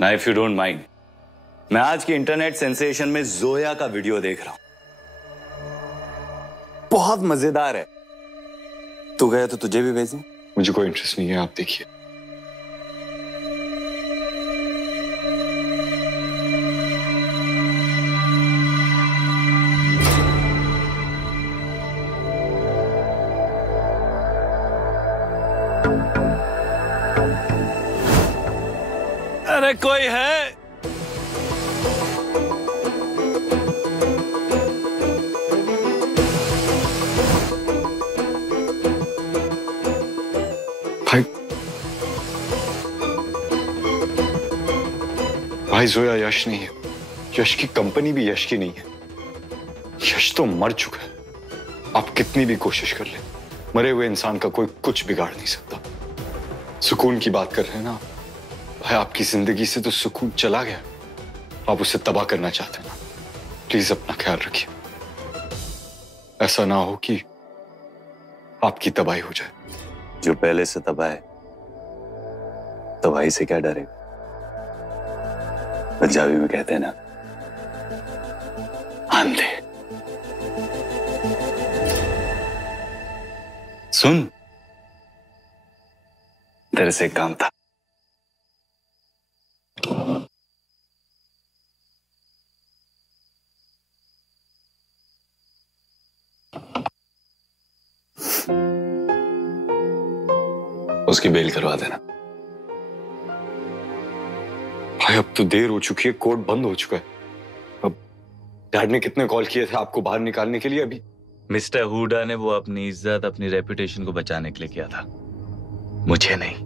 ना if you don't mind, मैं आज की इंटरनेट सेंसेशन में जोया का वीडियो देख रहा हूं। बहुत मजेदार है। तू गया तो तुझे भी भेजूं? मुझे कोई इंटरेस्ट नहीं है, आप देखिए। अरे कोई है? भाई जोया यश नहीं है। यश की कंपनी भी यश की नहीं है। यश तो मर चुका है। आप कितनी भी कोशिश कर ले, मरे हुए इंसान का कोई कुछ बिगाड़ नहीं सकता। सुकून की बात कर रहे हैं ना भाई, आपकी जिंदगी से तो सुकून चला गया। आप उसे तबाह करना चाहते हैं ना। प्लीज अपना ख्याल रखिए, ऐसा ना हो कि आपकी तबाही हो जाए। जो पहले से तबाह है, तबाही से क्या डरेगा? पंजाबी में कहते हैं ना, आंधे। सुन, तेरे से एक काम था। उसकी बेल करवा देना। भाई अब तो देर हो चुकी है, कोर्ट बंद हो चुका है। अब डैड ने कितने कॉल किए थे आपको बाहर निकालने के लिए? अभी मिस्टर हुडा ने वो अपनी इज्जत, अपनी रेपुटेशन को बचाने के लिए किया था, मुझे नहीं।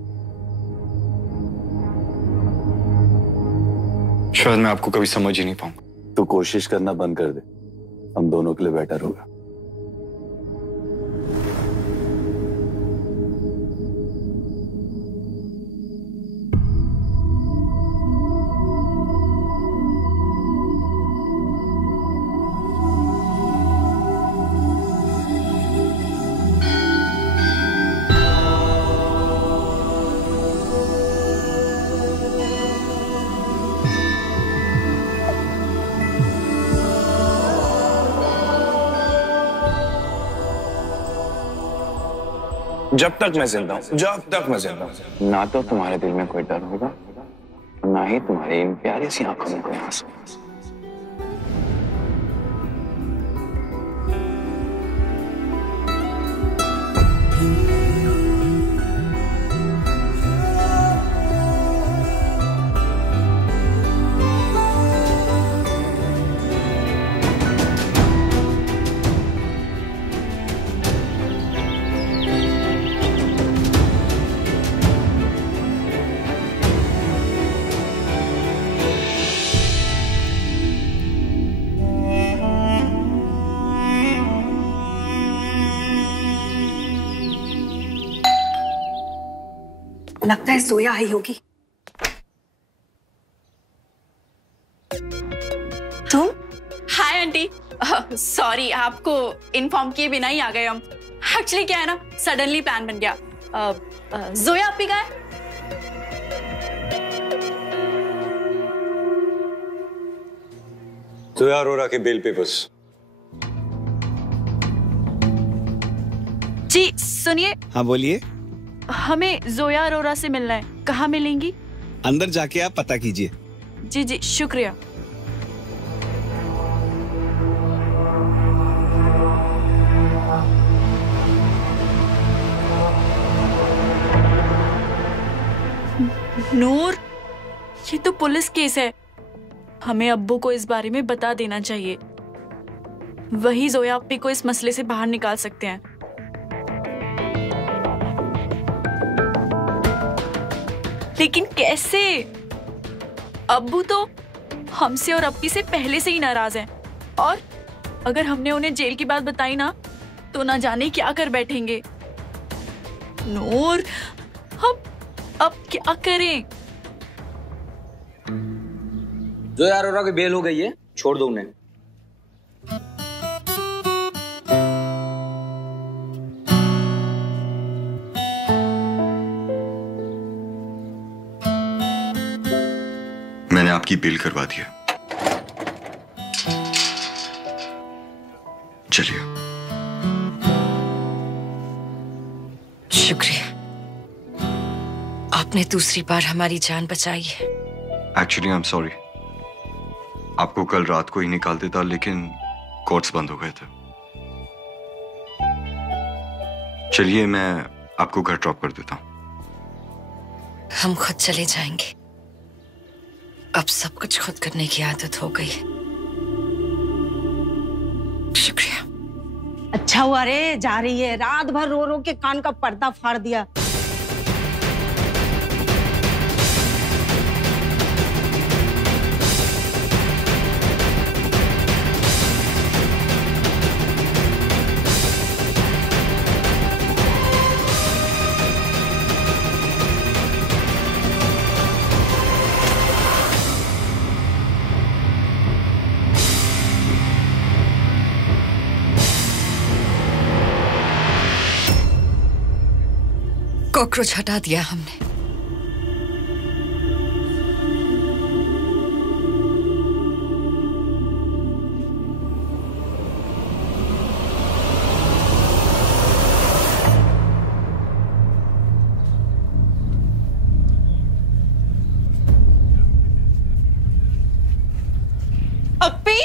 शायद मैं आपको कभी समझ ही नहीं पाऊंगा। तू कोशिश करना बंद कर दे, हम दोनों के लिए बेटर होगा। जब तक मैं जिंदा हूं, जब तक मैं जिंदा हूं, ना तो तुम्हारे दिल में कोई डर होगा, ना ही तुम्हारी इन प्यारी सी आंखों में कोई आंसू। लगता है जोया आई होगी। तुम? हाय आंटी, सॉरी आपको इन्फॉर्म किए बिना ही आ गए हम। एक्चुअली क्या है ना, सडनली प्लान बन गया। जोया आप ही का है? जोया अरोरा के बेल पेपर्स। जी सुनिए। हाँ बोलिए। हमें जोया अरोरा से मिलना है, कहाँ मिलेंगी? अंदर जाके आप पता कीजिए। जी जी शुक्रिया। नूर, ये तो पुलिस केस है, हमें अब्बू को इस बारे में बता देना चाहिए। वही जोया अप्पी को इस मसले से बाहर निकाल सकते हैं। लेकिन कैसे? अब्बू तो हमसे और अप्पी से पहले से ही नाराज हैं, और अगर हमने उन्हें जेल की बात बताई ना तो ना जाने क्या कर बैठेंगे। नूर, हम अब क्या करें? जोया अरोरा की बेल हो गई है, छोड़ दो उन्हें। आपकी बेल करवा दी है। चलिए। शुक्रिया, आपने दूसरी बार हमारी जान बचाई है। एक्चुअली आई एम सॉरी, आपको कल रात को ही निकाल देता, लेकिन कोर्ट्स बंद हो गए थे। चलिए, मैं आपको घर ड्रॉप कर देता हूँ। हम खुद चले जाएंगे, अब सब कुछ खुद करने की आदत हो गई है। शुक्रिया। अच्छा हुआ रे जा रही है, रात भर रो रो के कान का पर्दा फाड़ दिया। कॉकरोच हटा दिया हमने। अप्पी,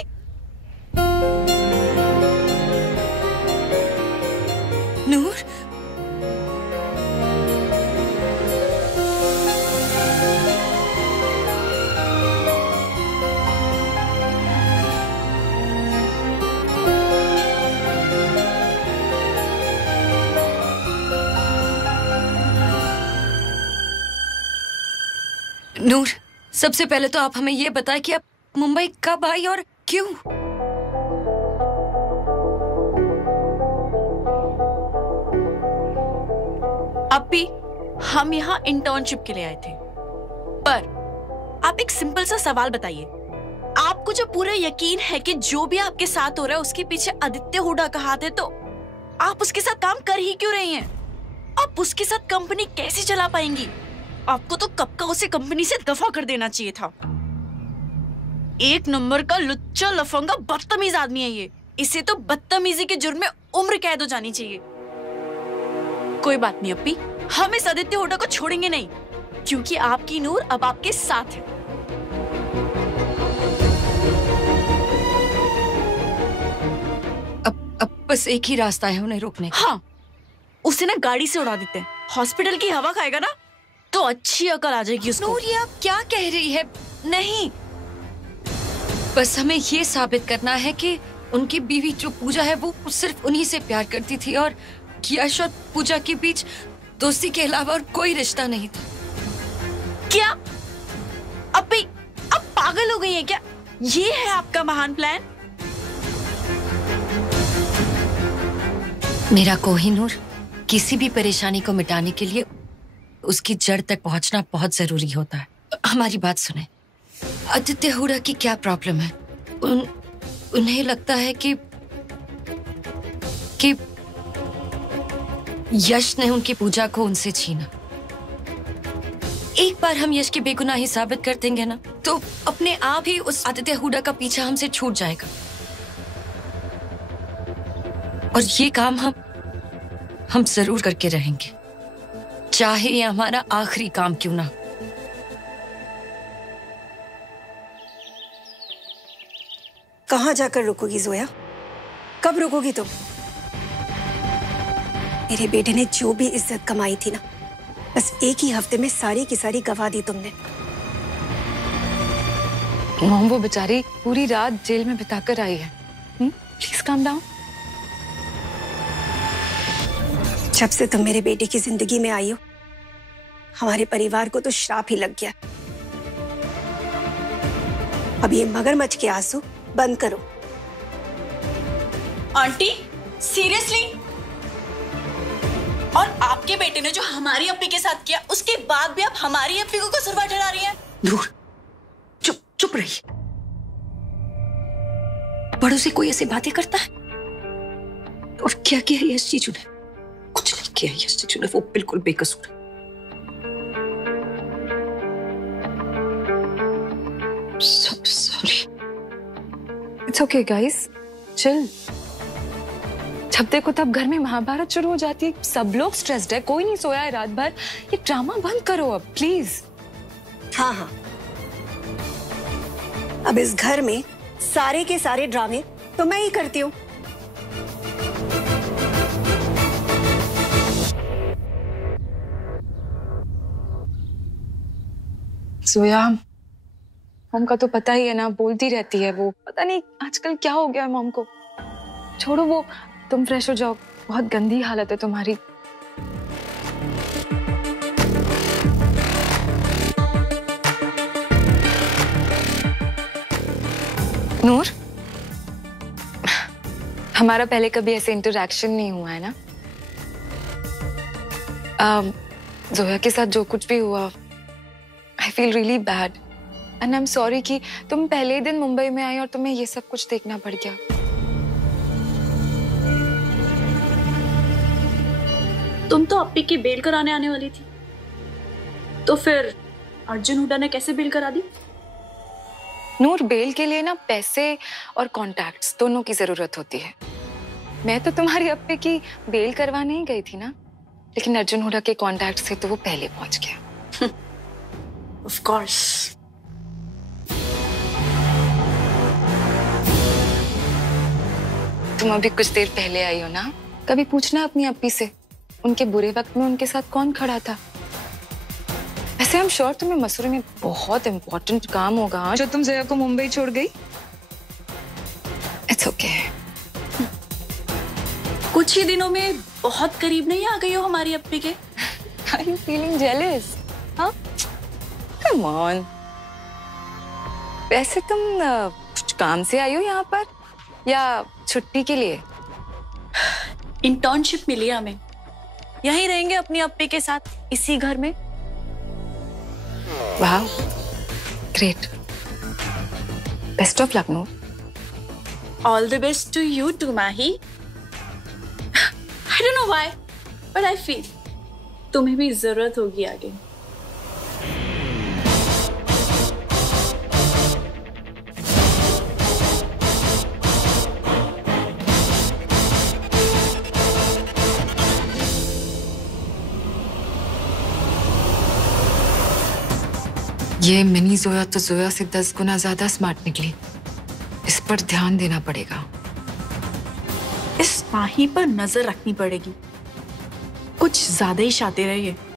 नूर, नूर, सबसे पहले तो आप हमें ये बताएं कि आप मुंबई कब आई और क्यों? अप्पी, हम यहाँ इंटर्नशिप के लिए आए थे, पर आप एक सिंपल सा सवाल बताइए। आपको जो पूरा यकीन है कि जो भी आपके साथ हो रहा है उसके पीछे आदित्य हुड्डा का हाथ है, तो आप उसके साथ काम कर ही क्यों रही हैं? आप उसके साथ कंपनी कैसे चला पाएंगी? आपको तो कब का उसे कंपनी से दफा कर देना चाहिए था। एक नंबर का लुच्चा लफंगा बदतमीज आदमी है ये। इसे तो बदतमीजी के जुर्म में उम्र कैद हो जानी चाहिए। कोई बात नहीं अप्पी, हम इस आदित्य हुड्डा को छोड़ेंगे नहीं, क्योंकि आपकी नूर अब आपके साथ है। अब बस एक ही रास्ता है उन्हें रोकने का। हाँ, उसे ना गाड़ी से उड़ा देते हैं। हॉस्पिटल की हवा खाएगा ना तो अच्छी अकल आ जाएगी उसको। नूर, ये आप क्या कह रही है? नहीं, बस हमें ये साबित करना है कि उनकी बीवी जो पूजा है वो सिर्फ उन्हीं से प्यार करती थी और यश और पूजा के बीच दोस्ती के अलावा और कोई रिश्ता नहीं था। क्या अप्पी, अब पागल हो गई है क्या? ये है आपका महान प्लान? मेरा कोहिनूर, किसी भी परेशानी को मिटाने के लिए उसकी जड़ तक पहुंचना बहुत जरूरी होता है। हमारी बात सुने, आदित्य हुड्डा की क्या प्रॉब्लम है? उन्हें लगता है कि यश ने उनकी पूजा को उनसे छीना। एक बार हम यश की बेगुनाही साबित कर देंगे ना, तो अपने आप ही उस आदित्य हुड्डा का पीछा हमसे छूट जाएगा। और ये काम हम जरूर करके रहेंगे, चाहे ये हमारा आखिरी काम क्यों ना। कहाँ जाकर रुकोगी जोया? कब रुकोगी तुम? मेरे बेटे ने जो भी इज्जत कमाई थी ना, बस एक ही हफ्ते में सारी की सारी गवा दी तुमने। मॉम, वो बेचारी पूरी रात जेल में बिताकर आई है। Please calm down. जब से तुम मेरे बेटे की जिंदगी में आई हो, हमारे परिवार को तो श्राप ही लग गया। अब ये मगरमच्छ के आंसू बंद करो। Aunty, seriously? और आपके बेटे ने जो हमारी अप्पी के साथ किया, उसके बाद भी आप हमारी अप्पी को कसूरवार ठहरा रही हैं? नूर, चुप रही। बड़ों से कोई ऐसी बातें करता है? और क्या किया यश जीजू ने? कुछ नहीं किया यश जीजू ने, वो बिल्कुल बेकसूर है। It's okay guys, chill. जब देखो तब घर में महाभारत शुरू हो जाती है, सब लोग स्ट्रेस्ड है, कोई नहीं सोया है रात भर। ये ड्रामा बंद करो अब प्लीज। हाँ हाँ, अब इस घर में सारे के सारे ड्रामे तो मैं ही करती हूँ। सोया, मॉम का तो पता ही है ना, बोलती रहती है वो। पता नहीं आजकल क्या हो गया है मॉम को। छोड़ो वो, तुम फ्रेश हो जाओ, बहुत गंदी हालत है तुम्हारी। नूर, हमारा पहले कभी ऐसे इंटरेक्शन नहीं हुआ है ना। जोया के साथ जो कुछ भी हुआ, I feel really bad and I am sorry कि तुम पहले ही दिन मुंबई में आई और तुम्हें ये सब कुछ देखना पड़ गया। तुम तो अप्पी की बेल कराने आने वाली थी, तो फिर अर्जुन हुड्डा ने कैसे बेल करा दी? नूर, बेल के लिए ना पैसे और कॉन्टैक्ट्स दोनों की जरूरत होती है। मैं तो तुम्हारी अप्पी की बेल करवाने ही गई थी ना, लेकिन अर्जुन हुड्डा के कॉन्टैक्ट से तो वो पहले पहुंच गया। Of course. तुम अभी कुछ देर पहले आई हो ना, कभी पूछना अपनी अप्पी से उनके बुरे वक्त में उनके साथ कौन खड़ा था। वैसे आई एम श्योर तुम्हें मसूरी में बहुत इंपॉर्टेंट काम होगा जो तुम जया को मुंबई छोड़ गई। It's okay. कुछ ही दिनों में बहुत करीब नहीं आ गई हो हमारी अप्पी के? Are you feeling jealous? हाँ, कम ऑन। वैसे तुम कुछ काम से आई हो यहाँ पर या छुट्टी के लिए? इंटर्नशिप मिली है हमें, यहीं रहेंगे अपनी अप्पी के साथ इसी घर में। वाह, great. Best of luck Noor. All the best to you to Mahi. I don't know why but I feel तुम्हें भी जरूरत होगी आगे। ये मिनी जोया तो जोया से 10 गुना ज्यादा स्मार्ट निकली। इस पर ध्यान देना पड़ेगा। इस माही पर नजर रखनी पड़ेगी, कुछ ज्यादा ही शातिर है ये।